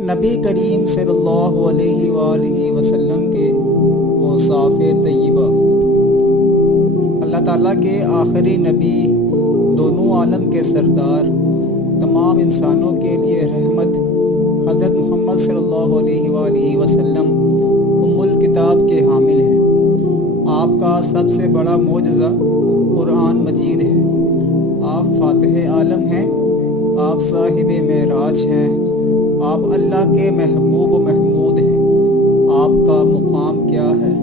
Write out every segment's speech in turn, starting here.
نبی کریم صلی اللہ علیہ وآلہ وسلم کے اوصاف طیبہ۔ اللہ تعالیٰ کے آخری نبی، دونوں عالم کے سردار، تمام انسانوں کے لیے رحمت، حضرت محمد صلی اللہ علیہ وآلہ وسلم ام الکتاب کے حامل ہیں۔ آپ کا سب سے بڑا معجزہ قرآن مجید ہے۔ آپ فاتح عالم ہیں، آپ صاحب معراج ہیں، آپ اللہ کے محبوب و محمود ہیں۔ آپ کا مقام کیا ہے،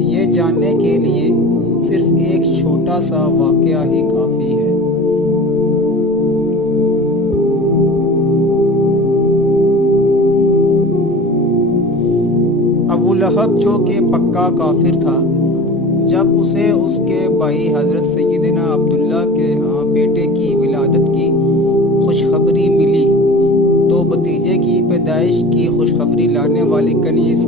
یہ جاننے کے لیے صرف ایک چھوٹا سا واقعہ ہی کافی ہے۔ ابو لہب جو کہ پکا کافر تھا، جب اسے اس کے بھائی حضرت سیدنا عبداللہ کے ہاں بیٹے کی ولادت کی خوشخبری ملی تو بھتیجے کی پیدائش کی خوشخبری لانے والی کنیز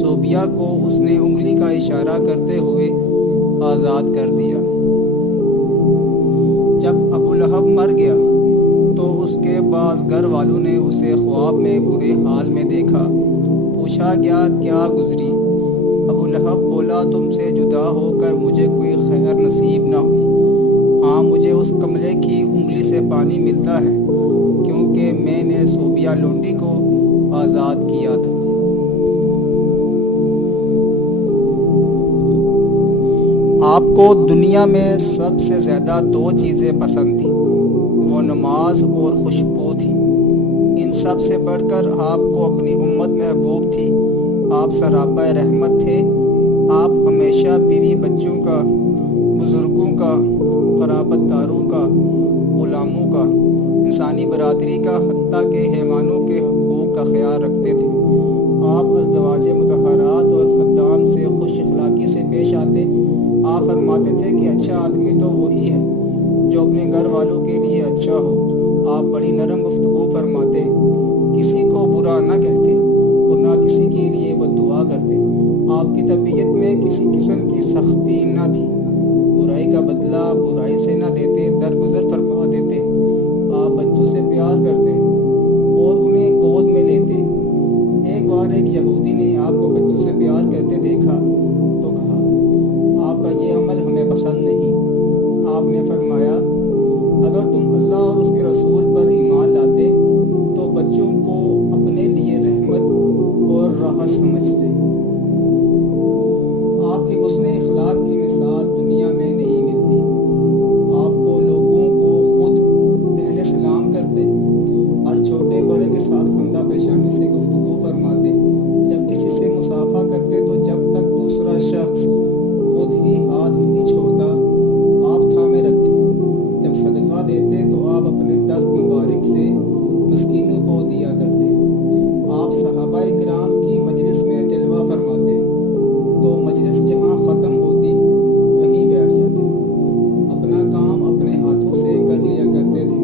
صوبیہ کو اس نے انگلی کا اشارہ کرتے ہوئے آزاد کر دیا۔ جب ابو لہب مر گیا تو اس کے بعض گھر والوں نے اسے خواب میں برے حال میں دیکھا۔ پوچھا گیا کیا گزری؟ ابو لہب بولا تم سے جدا ہو کر مجھے کوئی خیر نصیب نہ ہوئی۔ ہاں مجھے اس کملے کی انگلی سے پانی ملتا ہے کیونکہ میں نے صوبیہ لونڈی کو آزاد کیا تھا۔ آپ کو دنیا میں سب سے زیادہ دو چیزیں پسند تھیں، وہ نماز اور خوشبو تھی۔ ان سب سے بڑھ کر آپ کو اپنی امت محبوب تھی۔ آپ سراپا رحمت تھے۔ آپ ہمیشہ بیوی بچوں کا، بزرگوں کا، قرابت داروں کا، غلاموں کا، انسانی برادری کا، حتیٰ کہ حیوانوں کے حقوق کا خیال رکھتے تھے۔ آپ ازدواج مطہرات اور خدام سے خوش اخلاقی سے پیش آتے۔ آپ فرماتے تھے کہ اچھا آدمی تو وہی ہے جو اپنے گھر والوں کے لیے اچھا ہو۔ آپ بڑی نرم گفتگو فرماتے، کسی کو برا نہ کہتے اور نہ کسی کے لیے بد دعا کرتے۔ آپ کی طبیعت میں کسی قسم کی سختی نہ تھی۔ برائی کا بدلہ برائی سے نہ دیتے، درگزر فرما دیتے۔ آپ بچوں سے پیار کرتے اور انہیں گود میں لیتے۔ ایک بار ایک یہودی نے آپ کو بچوں سے پیار کرتے دیکھا تو کہا آپ کا یہ عمل ہمیں پسند نہیں۔ آپ نے فرمایا اگر تم اللہ اور اس کے رسول پر ایمان لاتے تو بچوں کو اپنے لیے رحمت اور راحت سمجھتے۔ آپ کے حسن اخلاق کی مثال دنیا میں نہیں ملتی۔ آپ کو لوگوں کو خود پہلے سلام کرتے اور چھوٹے بڑے کے ساتھ خندہ پیشانی سے گفتگو فرماتے۔ جب کسی سے مصافحہ کرتے تو جب تک دوسرا شخص خود ہی ہاتھ نہیں چھوڑتا آپ تھامے رکھتے۔ جب صدقہ دیتے تو آپ اپنے دست مبارک سے مسکینوں کو دیا کرتے۔ آپ صحابہ کرام کی مجلس میں جلوہ فرماتے تو مجلس جہاں ختم ہوتی وہیں بیٹھ جاتے۔ اپنا کام اپنے ہاتھوں سے کر لیا کرتے تھے،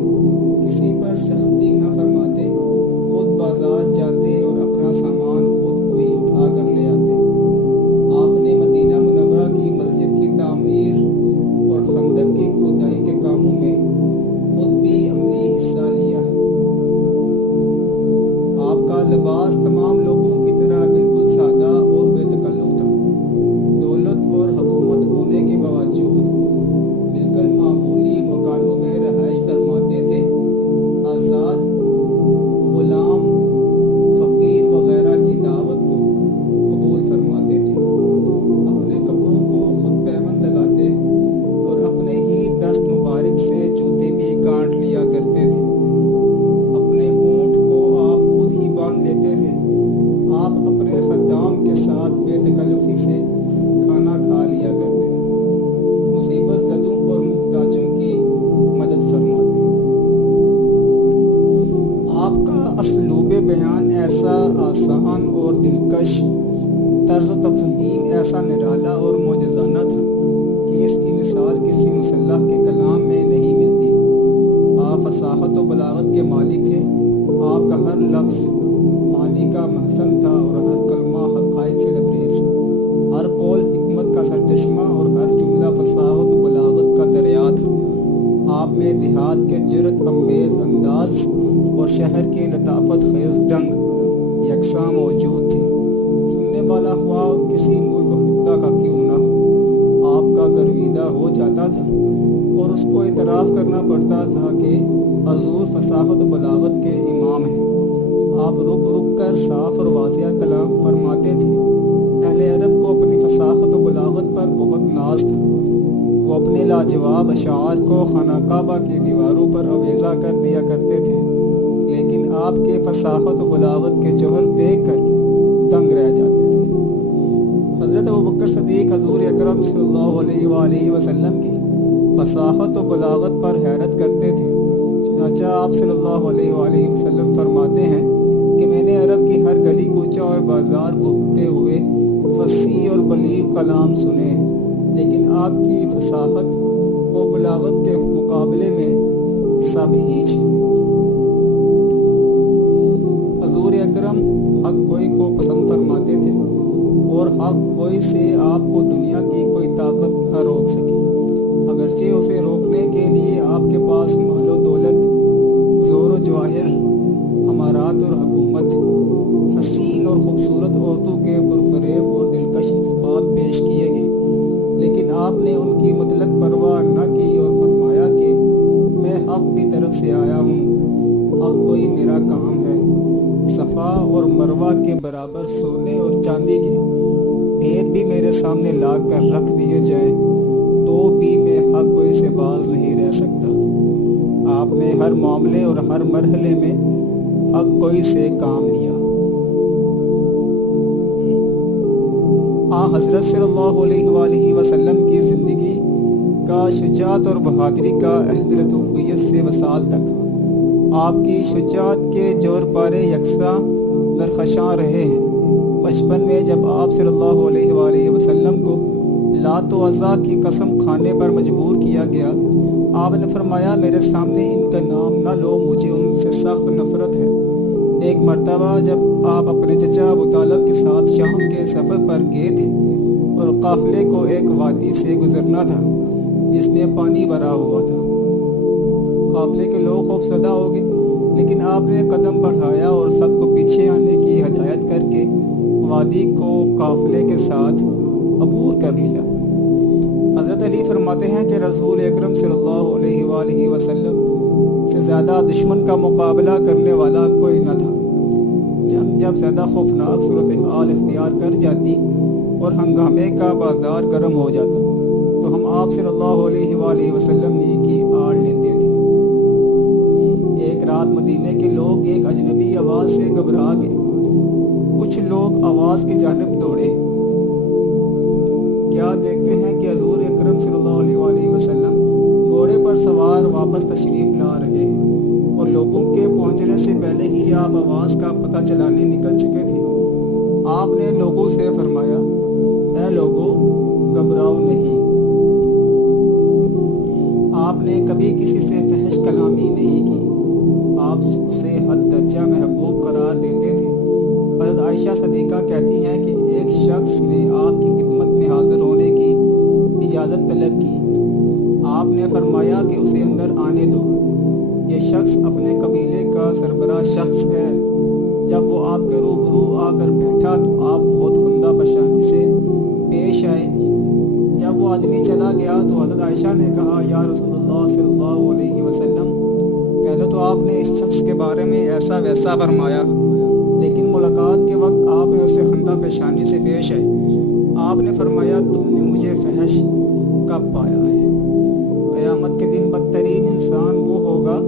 کسی پر سختی نہ فرماتے، خود بازار جاتے اور اپنا سامان خود وہی اٹھا کر لے آتے۔ آپ نے مدینہ منورہ کی مسجد کی تعمیر اور خندق کی کھدائی کے کاموں میں خود بھی عملی حصہ لیا ہے۔ آپ کا لباس تمام لوگوں کی طرح بالکل سادہ اور بے تکلف تھا۔ دولت اور حکومت ہونے کے باوجود بالکل معمولی مکانوں میں رہائش فرماتے تھے۔ آزاد، غلام، فقیر وغیرہ کی دعوت کو قبول فرماتے تھے۔ اپنے کپڑوں کو خود پیمند لگاتے اور اپنے ہی دست مبارک سے جوتے بھی گانٹھ لیا کرتے تھے۔ اپنے اونٹ کو آپ خود ہی باندھ لیتے تھے۔ آپ اپنے خدام کے ساتھ بے تکلفی سے کھانا کھا لیا کرتے، مصیبت زدوں اور محتاجوں کی مدد فرماتے۔ آپ کا اسلوب بیان ایسا آسان اور دلکش، طرز تفہیم ایسا نرالا اور معجزانہ تھا کہ اس کی مثال کسی مسلح کے کلام میں نہیں ملتی۔ آپ فصاحت و بلاغت کے مالک تھے۔ آپ کا ہر لفظ معنی کا محسن تھا اور ہر کلمہ حقائق سے لبریز، ہر قول حکمت کا سرچشمہ اور ہر جملہ فصاحت و بلاغت کا دریا تھا۔ آپ میں دیہات کے جرأت امیز انداز اور شہر کے لطافت خیز दंग यकसा मौजूद थी। सुनने वाला ख्वाह किसी मुल्क खित्ता का क्यों ना हो, आपका गर्विदा हो जाता था और उसको इतराफ़ करना पड़ता था कि हजूर फसाहत व बलागत के इमाम हैं। आप रुक रुक कर साफ और वाज़िया कलाम फरमाते थे। अहले अरब को अपनी फसाहत व बलागत पर बहुत नाज था। वो अपने लाजवाब अशार को खाना काबा की दीवारों पर अवेज़ा कर दिया करते थे, लेकिन आपके फसाहत व बलागत के जौहर देख कर दंग रह जाते थे। हज़रत अबू बकर सदीक़ हज़ूर अकरम सल्लल्लाहु अलैहि वसल्लम की फसाहत व बलागत पर हैरत करते थे। चुनांचे आप सल्लल्लाहु अलैहि वसल्लम फरमाते हैं कि मैंने अरब की हर गली कूचा और बाज़ार घूमते हुए फसी और बलीग कलाम सुने हैं, लेकिन आपकी फसाहत व बलागत के मुकाबले में सब हीच है। हजूर अकरम हक गोई को पसंद फरमाते थे और हक गोई से आपको दुनिया की कोई ताकत न रोक सकी, अगरचे उसे रोकने के लिए आपके पास मालो दौलत, ज़ोर जवाहिर, अमारात और हुकूमत, हसीन और ख़ूबसूरत औरतों के पुरफरेब और दिलकश इस्बात पेश किए गए, लेकिन आपने उनकी मुतलक परवाह न की और फरमाया कि मैं हक़ की तरफ से आया हूँ, हक़ कोई मेरा काम है। सफ़ा और मरवा के बराबर सोने और चांदी के ढेर भी मेरे सामने ला कर रख दिए जाए तो भी मैं हक़ कोई से बाज नहीं रह सकता। आपने हर मामले और हर मरहले में हक़ कोई से काम लिया। हज़रत सल्लल्लाहु अलैहि वसल्लम की ज़िंदगी का शुजाअत और बहादुरी का अहद लतूफ़ियत से वसाल तक आपकी शुजाअत के जोर पारे यकसा दरख़शां रहे हैं। बचपन में जब आप सल्लल्लाहु अलैहि वसल्लम को लात व अज़ा की कसम खाने पर मजबूर किया गया, आपने फरमाया मेरे सामने इनका नाम न लो, मुझे उनसे सख्त नफ़रत है। एक मरतबा जब आप अपने चचा अबू तालिब के साथ शाम के सफ़र पर गए थे और काफ़िले को एक वादी से गुजरना था जिसमें पानी भरा हुआ था। काफ़िले के लोग खौफज़दा हो गए, लेकिन आपने कदम बढ़ाया और सबको पीछे आने की हिदायत करके वादी को काफ़िले के साथ अबूर कर लिया। हज़रत अली फरमाते हैं कि रसूल अकरम सल्लल्लाहु अलैहि वसल्लम से ज़्यादा दुश्मन का मुकाबला करने वाला कोई न था। जंग जब ज़्यादा खौफनाक सूरत हाल इख्तियार कर जाती और हंगामे का बाजार गर्म हो जाता तो हम आप सल्लल्लाहु अलैहि वसल्लम ही की आड़ लेते थे। एक रात मदीने के लोग एक अजनबी आवाज़ से घबरा गए। कुछ लोग आवाज़ की जानिब दौड़े। क्या देखते हैं कि हज़ूर अकरम सल्लल्लाहु अलैहि वसल्लम घोड़े पर सवार वापस तशरीफ़ ला रहे हैं और लोगों के पहुंचने से पहले ही आप आवाज़ का पता चलाने निकल चुके थे। आपने लोगों से फरमाया, ऐ लोगों, घबराओ नहीं। आपने कभी किसी से फहश कलामी नहीं की। आप उसे हद दर्जा महबूब करार देते थे। हज़रत आयशा सदीक़ा कहती हैं कि एक शख्स ने आपकी खिदमत में हाज़िर होने की इजाज़त तलब की। आपने फरमाया कि उसे अंदर आने दो। ये शख्स अपने कबीले का सरबराह शख्स है। जब वो आपके रूबरू आकर बैठा तो आप बहुत खुंदा परेशानी से पेश आए। जब वो आदमी चला गया तो हज़रत आयशा ने कहा, या रसूलुल्लाह सल्लल्लाहु अलैहि वसल्लम, पहले तो आपने इस शख्स के बारे में ऐसा वैसा फरमाया, लेकिन मुलाकात के वक्त आपने उससे खुंदा पेशानी से पेश आए। आपने फरमाया, तुमने मुझे फहश कब पाया है? क़यामत के दिन बदतरीन इंसान वो होगा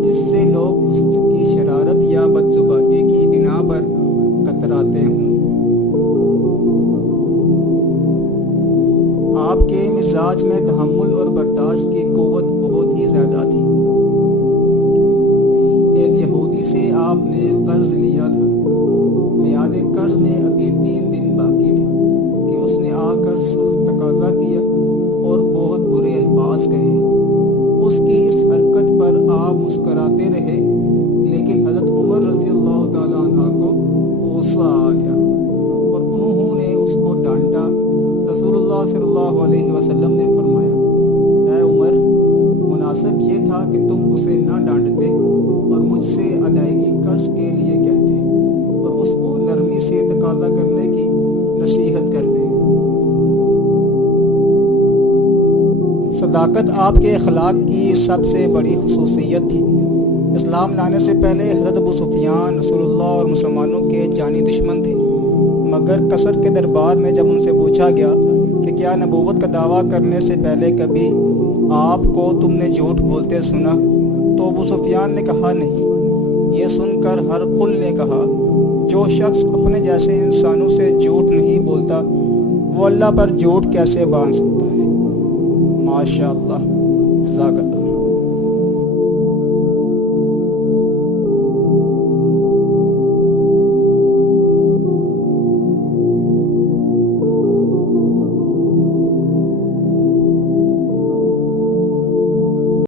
जिससे लोग उसकी शरारत या बदजुबानी की बिना पर कतराते हों। आपके मिजाज में तहम्मुल और बर्दाश्त की क़ुव्वत बहुत ही ज़्यादा थी। एक यहूदी से आपने कर्ज लिया था। मियाद कर्ज में अभी 3 दिन बाकी थे कि उसने आकर सख्त तकाजा किया और बहुत बुरे अल्फाज कहे। उसकी इस हरकत पर आप मुस्कराते रहे, लेकिन हज़रत उमर रज़ियल्लाहु ताला अन्हा को गुस्सा आ गया और उन्होंने उसको डांटा। रसूलुल्लाह सल्लल्लाहु अलैहि वसल्लम ने फरमाया, ऐ उमर, मुनासिब ये था कि तुम उसे न डांटते और मुझसे अदायगी कर्ज के लिए कहते। صداقت آپ کے اخلاق کی سب سے بڑی خصوصیت تھی۔ اسلام لانے سے پہلے حضرت ابو سفیان رسول اللہ اور مسلمانوں کے جانی دشمن تھے، مگر کثر کے دربار میں جب ان سے پوچھا گیا کہ کیا نبوت کا دعویٰ کرنے سے پہلے کبھی آپ کو تم نے جھوٹ بولتے سنا، تو ابو سفیان نے کہا نہیں۔ یہ سن کر ہرقل نے کہا جو شخص اپنے جیسے انسانوں سے جھوٹ نہیں بولتا وہ اللہ پر جھوٹ کیسے باندھ سکتا ہے؟ ماشاء اللہ، جزاک اللہ۔